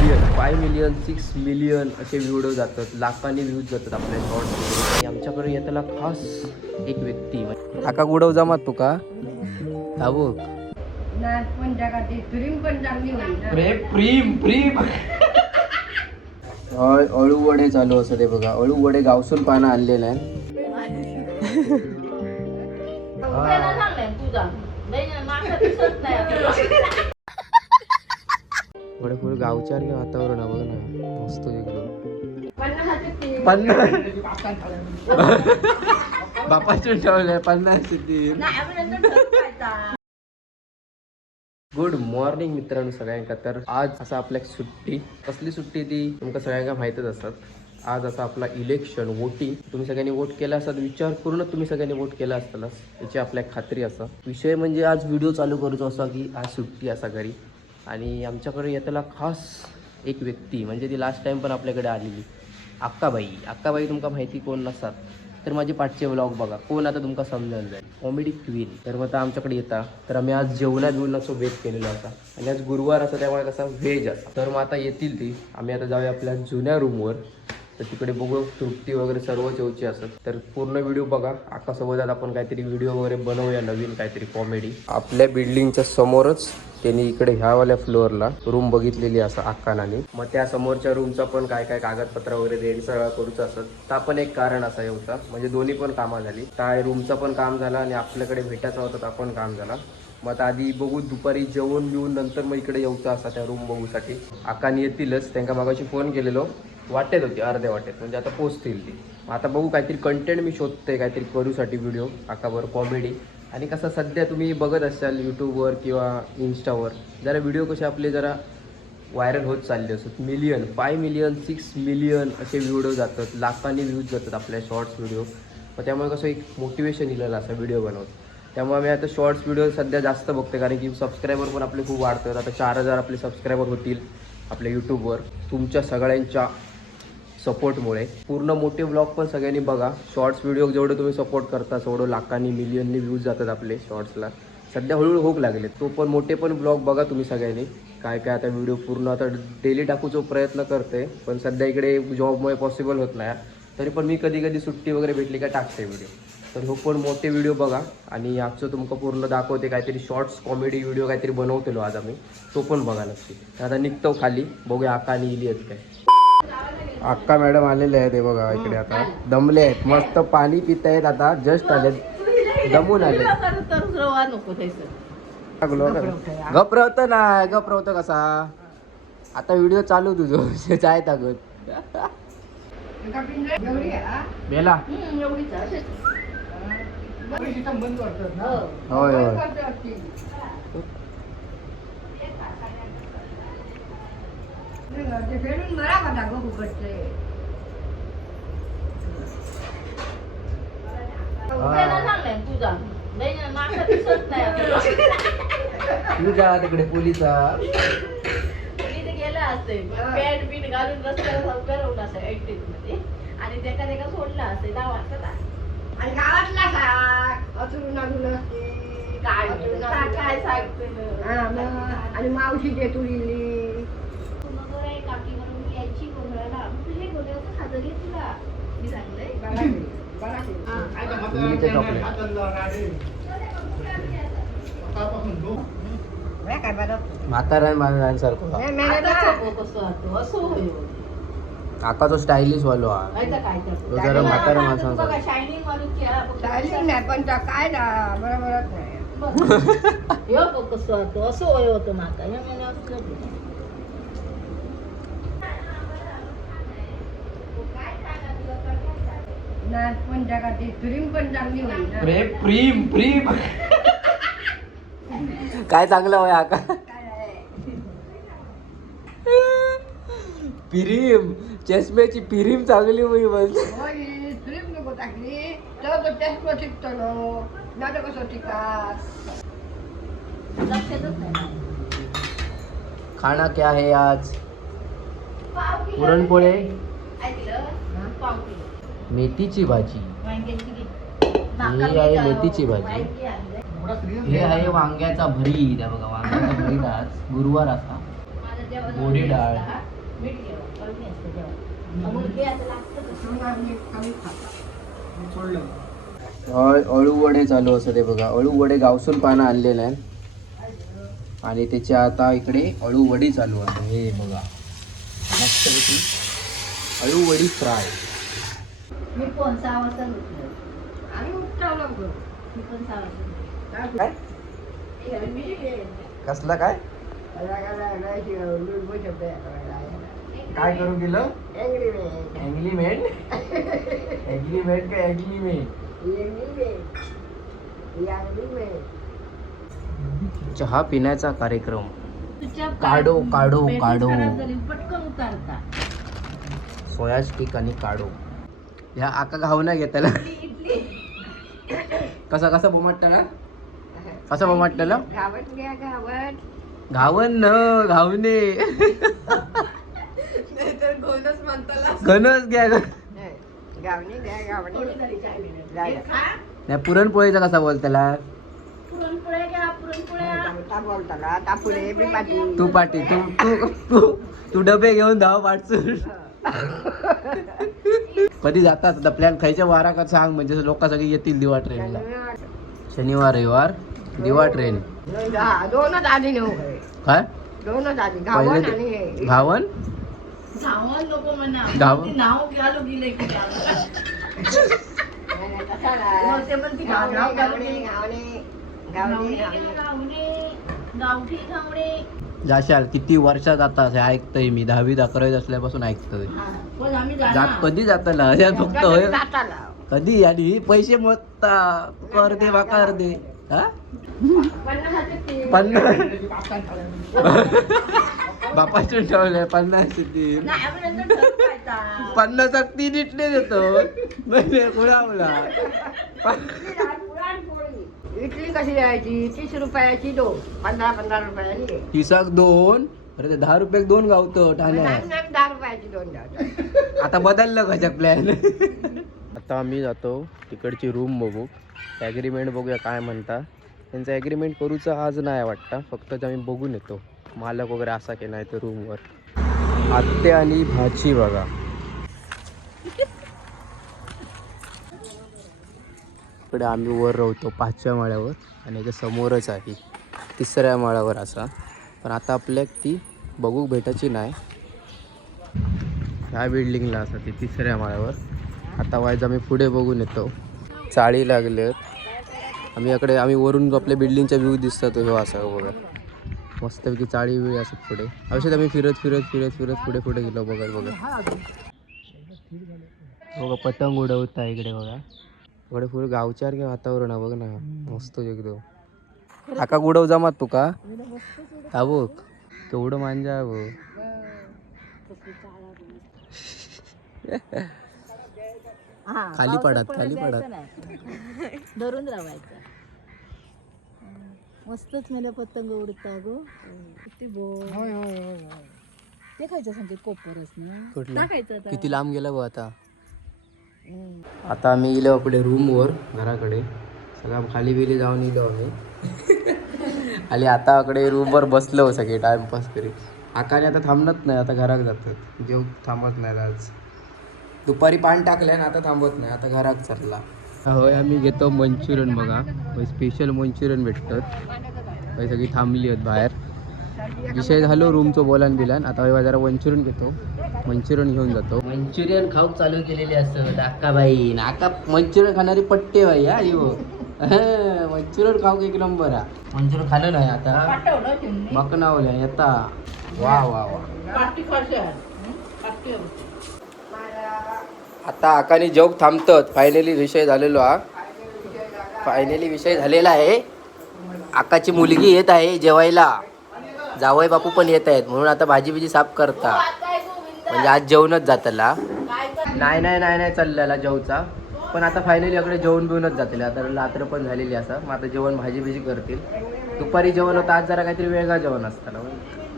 Million 5 million 6 million असे video जातात, लाखांनी व्ह्यूज जातात आपल्या शॉर्ट्स. आमच्याकडे येताना खास एक व्यक्ती आका गुडव जमात तुका बघ पण जगात प्रेम पण चांगली होईल. प्रेम प्रेम अळू वडे चालू असं ते बघा. अळू वडे गावसून पानं आणलेलं आहे. वडे फुल गावच्या वातावरण बघ ना, मस्त एकदम. बापाचे ठेवले 50 तीन. गुड मॉर्निंग मित्रांनो सगळ्यांका. तर आज असं आपल्या सुट्टी, कसली सुट्टी ती तुमका सगळ्यांका माहितच असतात. आज असा आपला इलेक्शन वोटिंग. तुम्ही सगळ्यांनी वोट केला असतात, विचार करून तुम्ही सगळ्यांनी वोट केला असतानाच याची आपल्या खात्री असा. विषय म्हणजे आज व्हिडिओ चालू करूचो असा की आज सुट्टी असा घरी, आणि आमच्याकडे येताना खास एक व्यक्ती म्हणजे ती लास्ट टाइम पण आपल्याकडे आलेली अक्काबाई तुमका माहिती कोण नसतात तर माझे पाठचे व्लॉग बघा, कोण आता तुमका समजायला जाईल. Comedy queen. तर मग आता आमच्याकडे येता तर आम्ही आज जेवणाचं वेट केलेला होता, आणि आज गुरुवार असा त्यामुळे कसा व्हेज असा. तर मग आता येतील ती. आम्ही आता जाऊया आपल्या जुन्या रूमवर. तर तिकडे बघू तृप्ती वगैरे सर्व जेवची असत. तर पूर्ण व्हिडिओ बघा. आकासोबत आपण काहीतरी व्हिडिओ वगैरे बनवूया नवीन काहीतरी कॉमेडी. आपल्या बिल्डिंगच्या समोरच त्यांनी इकडे ह्यावाल्या फ्लोअरला रूम बघितलेली असं अक्कानाने. मग त्या समोरच्या रूमचा पण काय काय कागदपत्र वगैरे रेडी सगळं करूच असत. तर पण एक कारण असा होता, म्हणजे दोन्ही पण कामं झाली. काय रूमचं पण काम झालं आणि आपल्याकडे भेटायचा होता तर पण काम झाला. मग आता आधी बघू दुपारी जेवण बिवून नंतर मग इकडे येऊचा असा त्या रूम बघूसाठी. अक्कानी येतीलच, त्यांना मागाशी फोन केलेलो, वाटेत होती अर्ध्या वाटेत, म्हणजे आता पोचतील ती. आता बघू काहीतरी कंटेंट मी शोधते काहीतरी करूसाठी व्हिडिओ अक्कावर कॉमेडी. आणि कसं सध्या तुम्ही बघत असाल यूट्यूबवर किंवा इन्स्टावर जरा व्हिडिओ कसे आपले जरा व्हायरल होत चालले असतात. 5 मिलियन 6 मिलियन असे व्हिडिओ जातात, लाखांनी व्ह्यूज जातात आपल्या शॉर्ट्स व्हिडिओ. मग त्यामुळे कसं एक मोटिवेशन इलेलं असं व्हिडिओ बनवत. त्यामुळे मी आता शॉर्ट्स व्हिडिओ सध्या जास्त बघते, कारण की सबस्क्रायबर पण आपले खूप वाढतात. आता 4000 आपले सबस्क्रायबर होतील आपल्या यूट्यूबवर तुमच्या सगळ्यांच्या सपोर्टमुळे. पूर्ण मोठे ब्लॉग पण सगळ्यांनी बघा. शॉर्ट्स व्हिडिओ जेवढं तुम्ही सपोर्ट करता तेवढं लाखांनी मिलियननी व्ह्यूज जातात आपले शॉर्ट्सला. सध्या हळूहळू होक लागले. तो पण मोठे पण ब्लॉग बघा तुम्ही सगळ्यांनी. काय काय आता व्हिडिओ पूर्ण आता डेली टाकूचा प्रयत्न करते, पण सध्या इकडे जॉबमुळे पॉसिबल होत नाही. तरी पण मी कधी कधी सुट्टी वगैरे भेटली का टाकते व्हिडिओ. तर हो पण मोठे व्हिडिओ बघा. आणि आजचं तुमचं पूर्ण दाखवते काहीतरी शॉर्ट्स कॉमेडी व्हिडिओ काहीतरी बनवतेलो आज आम्ही, तो पण बघा नक्की. आता निघतो खाली, बघूया अक्का आणि इली आहेत काय. अक्का मॅडम आलेले आहेत हे बघा इकडे. आता दमले आहेत, मस्त पाणी पित आहेत. आता जस्ट आले, दमून आले. घबरवत ना, घबरवत कसा. आता व्हिडिओ चालू तुझं जाय तागत बेला. होय होय. तुझ्या तिकडे पोलिसा गेला असते पॅन्ट बीट घालून रस्त्याला फिरवलं असं ऍक्टिव्ह मध्ये, आणि त्याका सोडला असते 10 वाजता. आणि गावातला अचून काय सांगतो. आणि मावशीचे तुरीली काकी म्हणून यायची गोंधळाला. तुझे गोंधळाचं खाजं घे तुला मी सांगलंय. म्हातारा सारखं काकाचा स्टायलिश वालो हा जरा म्हातारा माणसांचा. पण काय बरोबरच नाही असं वय होतं माता. पण जगात प्रेम पण चांगली होईल. प्रेम प्रेम काय चांगलं होय आका. पिरीम चष्म्याची पिरीम चांगली होई. बस प्रेम नको टाकली तर तो चष्मा टिकतो ना तर कसं टिका. खाना क्या है आज. पुरणपोळे, मेथीची भाजी. ही आहे मेथीची भाजी. हे आहे वांग्याचा भरीत. बघा वांग्याचा भरीत आज गुरुवार असा. गोडी डाळ, मीठ घे, कमी असतं तेव्हा. अमूल घे, आता लागतं कसं. कमी खाता. अळू वडे चालू असं ते बघा. अळू वडे गावसून पानं आणलेलं आहे आणि त्याच्या आता इकडे अळू वडी चालू आहे. हे बघा मस्तपैकी अळू वडी फ्राय. मी पण 6 वाजता उठलो. आणि उठलो लवकर. मी पण 6 वाजता. काय कसला काय काय करू गेलं? एंग्लीमेंट एंग्लीमेंट काय एंग्लीमेंट? चहा पिण्याचा कार्यक्रम. काढो काढो काढो. पटकन उतारता. सोया स्टिक आणि काढो. ह्या आका घावना घेताला कसा कसा बोमटला कसा बोमटला गावत घ्या गावत. घावन न घावणे घनच घ्या गावणी घ्या गावणी. नाही पुरणपोळीचा कसा बोल त्याला? पुरणपोळ्या घ्या पुरणपोळ्या. बोलताला तापुडे बी पाटी. तू पाटी तू तू तू तू डबे घेऊन धाव पाठसून. कधी जातात आता प्लॅन खायच्या वारा का सांग म्हणजे लोक सगळे येतील दिवा ट्रेनला. शनिवार रविवार दिवा ट्रेन. दोनच आधी नेऊ. काय दोनच आधी घावन आणि घावन घावन नको म्हणा. घावन नाव घ्यालो गेले की जाशाल किती वर्षात जाता हे ऐकतोय मी. 10वी-11वी असल्यापासून ऐकतोय. कधी जाताला फक्त होय कधी आणि पैसे मोजता कर दे वा कर दे. हा 50 बापाचे ठेवले 50 50 तीन इटले देतो कुणाला. इडली कशी द्यायची? 30 रुपयाची 2. 15 रुपयाची. हिसाक 2. अरे ते 10 रुपयाक 2 गावतो ठाण्यात. 10 रुपयाची 2 द्यायची. आता बदललं कशा प्लॅन. आता आम्ही जातो तिकडची रूम बघू. ॲग्रीमेंट बघूया काय म्हणता. त्यांचं ॲग्रीमेंट करूचं आज नाही वाटतं. फक्त आम्ही बघून येतो मालक वगैरे असा की नाही तर रूमवर. आत्ते आणि भाची बघा. इकडे आम्ही वर राहतो 5व्या माळ्यावर आणि याच्या समोरच आहे 3ऱ्या माळ्यावर असा. पण आता आपल्याक ती बघू भेटायची नाही. ह्या बिल्डिंगला असा ती 3ऱ्या माळ्यावर. आता वाईज आम्ही पुढे बघून येतो. चाळी लागलेत. आम्ही वरून आपल्या बिल्डिंगचा व्ह्यू दिसतो तो असा बघा. मस्तपैकी चाळी वेळी असं पुढे. औषध आम्ही फिरत फिरत फिरत फिरत पुढे पुढे गेलो बघत बघा. बघा पतंग उडवता इकडे बघा. इकडे पुढे गावच्यासारखे वातावरण आहे बघ ना. मस्त एकदम. आका उडव जमात तुका हा बघ केवढं मांजा आहे बघ. खाली पडत धरून राहायचं. मस्तच मेले पतंग उडता गो. किती ते खायचं सांगते कोपरच कुठला किती लांब गेला बघ. आता आम्ही गेलो आपल्या रूमवर घराकडे. सगळं खाली बिली जाऊन गेलो आम्ही आणि आता आकडे रूमवर बसलो सगळे टाइमपास करी. आकाने आता थांबत नाही. आता घरात जातात. जेव थांबत नाही. आज दुपारी पाणी टाकलं ना आता थांबत नाही. आता घरात चालला. होय आम्ही घेतो मंचुरियन बघा. स्पेशल मंचुरियन भेटतात. सगळी थांबली आहेत बाहेर. विषय झालो रूमचं बोलान बिलान. आता जरा मंचुरियन घेतो. मंचुरियन घेऊन जातो. मंचुरियन खाऊक चालू केलेली असतं आका बाई. आका मंचुरियन खाणारी पट्टे बाई. हा मंचुरियन खाऊक एक नंबर. हा मंचुरियन खाल्लं नाही आता बकनावल्या येता. वा वा वा. आता आकाने जोक थांबतात. फायनली विषय झालेलो हा. फायनली विषय झालेला आहे. आकाची मुलगी येत आहे जेवायला. जावई बापू पण येत आहेत म्हणून आता भाजी बिजी साफ करता. म्हणजे आज जेवणच जातला. नाही नाही नाही नाही चाललेला जेवचा. पण आता फायनली इकडे जेवण बिवूनच जातील. आता रात्र पण झालेली असं. मग आता जेवण भाजी बिजी करतील. दुपारी जेवण होतं आज जरा काहीतरी वेगळा जेवण असतं ना.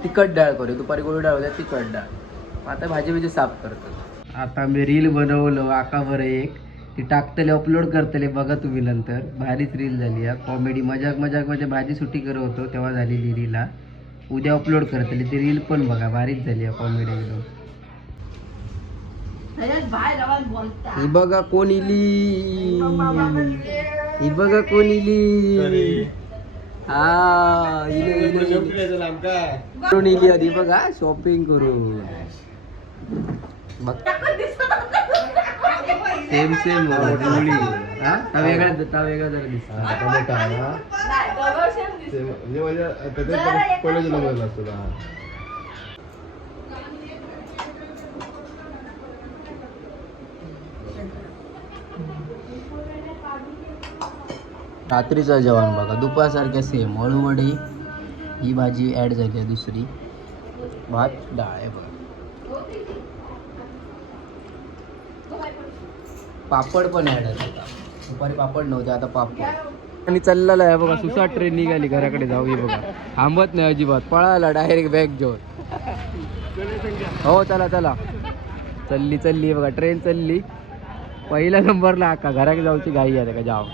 तिखट डाळ करू. दुपारी गोळी डाळ होत्या तिखट डाळ. मग आता भाजी बिजी साफ करतो. आता मी रील बनवलो आका बरं एक. ती टाकतले अपलोड करतले बघा तुम्ही नंतर. भारीच रील झाली. कॉमेडी मजाक मजाक म्हणजे भाजी सुट्टी करत होतो तेव्हा झालेली रील. उद्या अपलोड करतली ती रील पण बघा भारीच झाली कॉमेडी एकदम. ही बघा कोण इली, ही बघा कोण इली. हा करून इली आधी बघा शॉपिंग करून बघ. सेम सेम वेगळा जरा दिसतो. रात्रीचं जेवण बघा दुपारसारख्या सेम अळूवडी ही भाजी ॲड झाली आहे दुसरी. भात डाळ आहे बघा. पापड पण ॲड आहे आता. दुपारी पापड नव्हते आता पापड. आणि चाललेला आहे बघा सुसाट ट्रेन निघाली घराकडे जाऊ. ही बघा थांबत नाही अजिबात पळाला डायरेक्ट बॅग घेऊन. हो चला चला चालली बघा ट्रेन चालली. पहिल्या नंबरला का घराकडे जाऊची घाई आहे का जाव.